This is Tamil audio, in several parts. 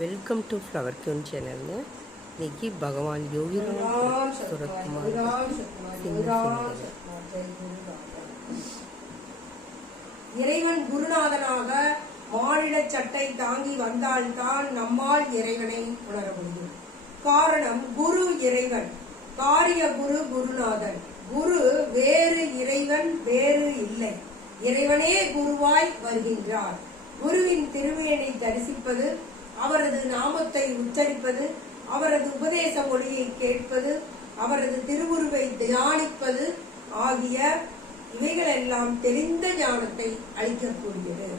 வெல்கம் டு ஃப்ளவர் கியூன் சேனல்ங்க இன்னைக்கு பகவான் யோகிராம் சுரத்குமார் இறைவன் குருநாதனாக மானிட சட்டை தாங்கி வந்தால்தான் நம்மால் இறைவனை உணர முடியும். காரணம் குரு இறைவன். காரிய குரு குருநாதன். குரு வேறு இறைவன் வேறு இல்லை. இறைவனே குருவாய் வருகின்றார். குருவின் திருமையனை தரிசிப்பது அவரது நாமத்தை உச்சரிப்பது அவரது உபதேச மொழியை கேட்பது அவரது திருவுருவை தியானிப்பது ஆகிய இவைகளெல்லாம் தெரிந்த ஞானத்தை அளிக்கக்கூடியது.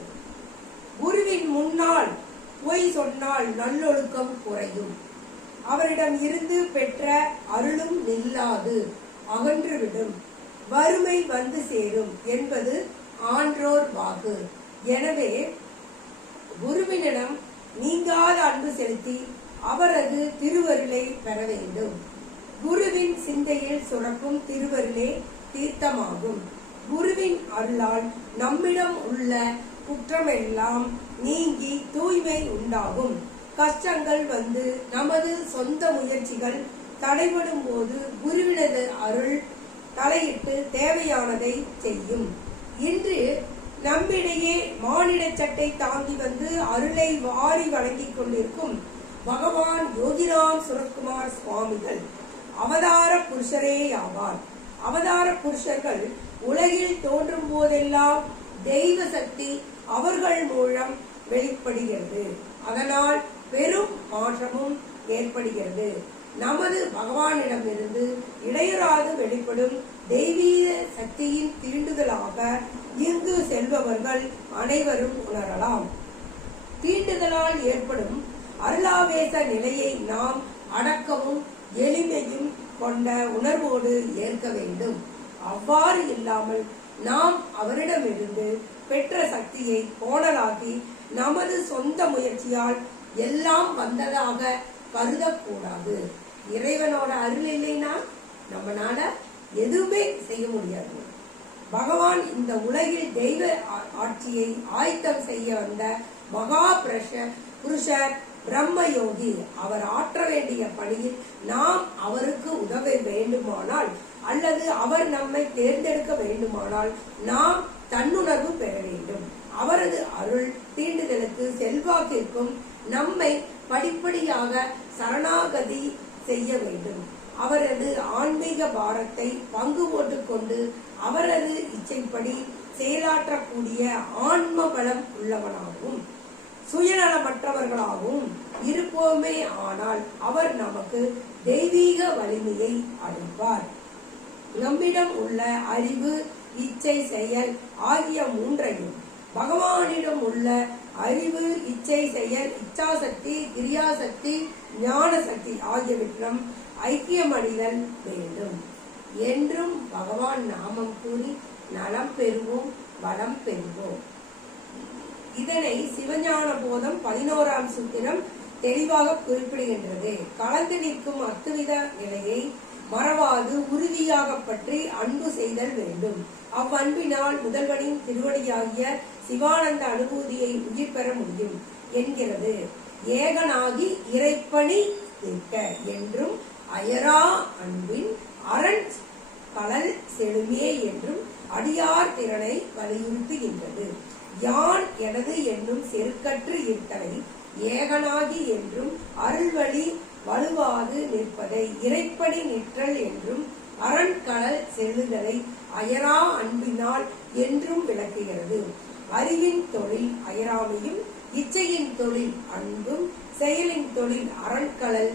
குருவின் முன்னால் பொய் சொன்னால் நல்லொழுக்கம் குறையும். அவரிடம் இருந்து பெற்ற அருளும் நில்லாது அகன்றுவிடும். வறுமை வந்து சேரும் என்பது ஆன்றோர் வாக்கு. எனவே குருவினிடம் நீங்காத அன்பு செலுத்தி அவரது திருவருளை பெற வேண்டும். குருவின் சிந்தையில் சுரக்கும் திருவருளே தீர்த்தமாகும். குருவின் அருளால் நம்மிடம் உள்ள குற்றமெல்லாம் நீங்கி தூய்மை உண்டாகும். கஷ்டங்கள் வந்து நமது சொந்த முயற்சிகள் தடைபடும் போது குருவினது அருள் தலையிட்டு தேவையானதை செய்யும். இன்று நம்மிடையே மானிட சட்டை தாங்கி வந்து அருளை வாரி வழங்கிக் கொண்டிருக்கும் பகவான் யோகிராம் சுரத்குமார் சுவாமிகள். அவதார புருஷரே ஆவார். அவதார புருஷர்கள் உலகில் தோன்றும் போதெல்லாம் தெய்வ சக்தி அவர்கள் மூலம் வெளிப்படுகிறது. அதனால் பெரும் மாற்றமும் ஏற்படுகிறது. நமது பகவானிடமிருந்து இடையராது வெளிப்படும் தெய்வீக சக்தியின் தீண்டுதலாக இங்கு செல்பவர்கள் அனைவரும் உணரலாம். தீண்டுதலால் ஏற்படும் அருளாவேச நிலையை நாம் அடக்கவும் எளிமையும் கொண்ட உணர்வோடு ஏற்க வேண்டும். அவ்வாறு இல்லாமல் நாம் அவரிடமிருந்து பெற்ற சக்தியை கோணலாக்கி நமது சொந்த முயற்சியால் எல்லாம் வந்ததாக கருதக்கூடாது. இறைவனோட அருள் இல்லைன்னா நம்மளால எதுவுமே செய்ய முடியாது. பகவான் இந்த உலகில் தெய்வ ஆ- ஆட்சியை ஆயத்தம் செய்ய வந்த மகா பிரஷ புருஷர் பிரம்ம யோகி அவர் ஆற்ற வேண்டிய பணியில் நாம் அவருக்கு உதவ வேண்டுமானால் அல்லது அவர் நம்மை தேர்ந்தெடுக்க வேண்டுமானால் நாம் தன்னுணர்வு பெற வேண்டும். அவரது அருள் தீண்டுதலுக்கு செல்வாக்கிற்கும் நம்மை படிப்படியாக சரணாகதி செய்ய வேண்டும். அவரது ஆன்மீக பாரத்தை பங்கு போட்டுக்கொண்டு அவரது இச்சைப்படி செயலாற்றக்கூடிய ஆன்ம பலம் உள்ளவனாகவும் சுயநலமற்றவர்களாகவும் இருப்போமே ஆனால் அவர் நமக்கு தெய்வீக வலிமையை அளிப்பார். நம்மிடம் உள்ள அறிவு இச்சை செயல் ஆகிய மூன்றையும் பகவானிடம் உள்ள அறிவு இச்சை செயல் இச்சாசக்தி கிரியாசக்தி ஞான சக்தி ஆகியவற்றிடம் ஐக்கியமடைதல் வேண்டும். என்றும் பகவான் நாமம் கூறி நலம் பெறுவோம் வளம் பெறுவோம். இதனை சிவஞான போதம் பதினோராம் சூத்திரம் தெளிவாக குறிப்பிடுகின்றது. கலந்து நிற்கும் அத்துவித நிலையை மறவாது உறுதியாக பற்றி அன்பு செய்தல் வேண்டும். அவ்வன்பினால் முதல்வனின் திருவடியாகிய சிவானந்த அனுபூதியை உயிர் பெற முடியும் என்கிறது. ஏகனாகி இறைப்பணி நிற்க என்றும் அயரா அன்பின் அரண் கலல் செழுமே என்றும் அடியார் திறனை வலியுறுத்துகின்றது. யான் எனது என்னும் செருக்கற்று இருத்தலை ஏகனாகி என்றும் அருள்வழி வலுவாது நிற்பதை இறைப்படி நிற்றல் என்றும் அரண்கடல் செல்லுதலை அயரா அன்பினால் என்றும் விளக்குகிறது. அறிவின் தொழில் அயராமையும் இச்சையின் தொழில் அன்பும் செயலின் தொழில் அரண்கடல்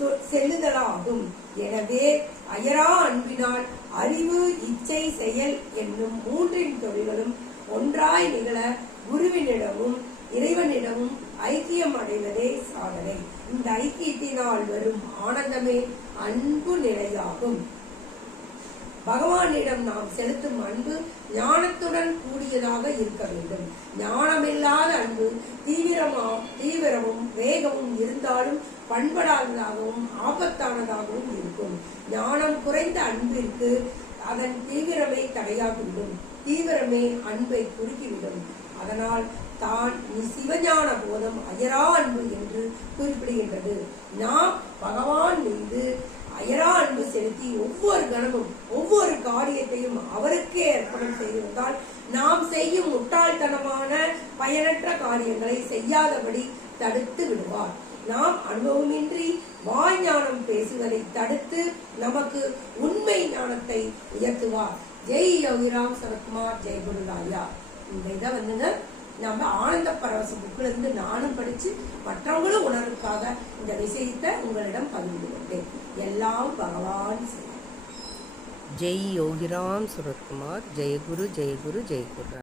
சொ- செல்லுதலாகும். எனவே அயரா அன்பினால் அறிவு இச்சை செயல் என்னும் மூன்றின் தொழில்களும் ஒன்றாய் நிகழ குருவினிடமும் இறைவனிடமும் ஐக்கியம் அடைவதே சாதனை. இந்த ஐக்கியத்தினால் வரும் ஆனந்தமே அன்பு நிலையாகும். பகவானிடம் நாம் செலுத்தும் அன்பு ஞானத்துடன் கூடியதாக இருக்க வேண்டும். ஞானமில்லாத அன்பு தீவிரமா தீவிரமும் வேகமும் இருந்தாலும் பண்படாததாகவும் ஆபத்தானதாகவும் இருக்கும். ஞானம் குறைந்த அன்பிற்கு அதன் தீவிரமே தடையாகிவிடும். தீவிரமே அன்பை குறுக்கிவிடும். அதனால் தான் நீ சிவஞான போதம் அயரா அன்பு என்று குறிப்பிடுகின்றது. நாம் பகவான் மீது அயரா அன்பு செலுத்தி ஒவ்வொரு கணமும் ஒவ்வொரு காரியத்தையும் அவருக்கே அர்ப்பணம் செய்திருந்தால் நாம் செய்யும் முட்டாள்தனமான பயனற்ற காரியங்களை செய்யாதபடி தடுத்து விடுவார். நாம் அனுபவமின்றி வாய் ஞானம் பேசுவதை தடுத்து நமக்கு உண்மை ஞானத்தை உயர்த்துவார். ஜெய் யோகிராம் சரத்குமார் ஜெய் குருராயா இந்த இதை வந்துங்க நம்ம ஆனந்த பரவச புக்கில் இருந்து நானும் படிச்சு மற்றவங்களும் உணர்வுக்காக இந்த விஷயத்தை உங்களிடம் பகிர்ந்து கொண்டேன். எல்லாம் பகவான் ஜெய் யோகிராம் சுரத்குமார். ஜெயகுரு ஜெயகுரு ஜெயகுரு.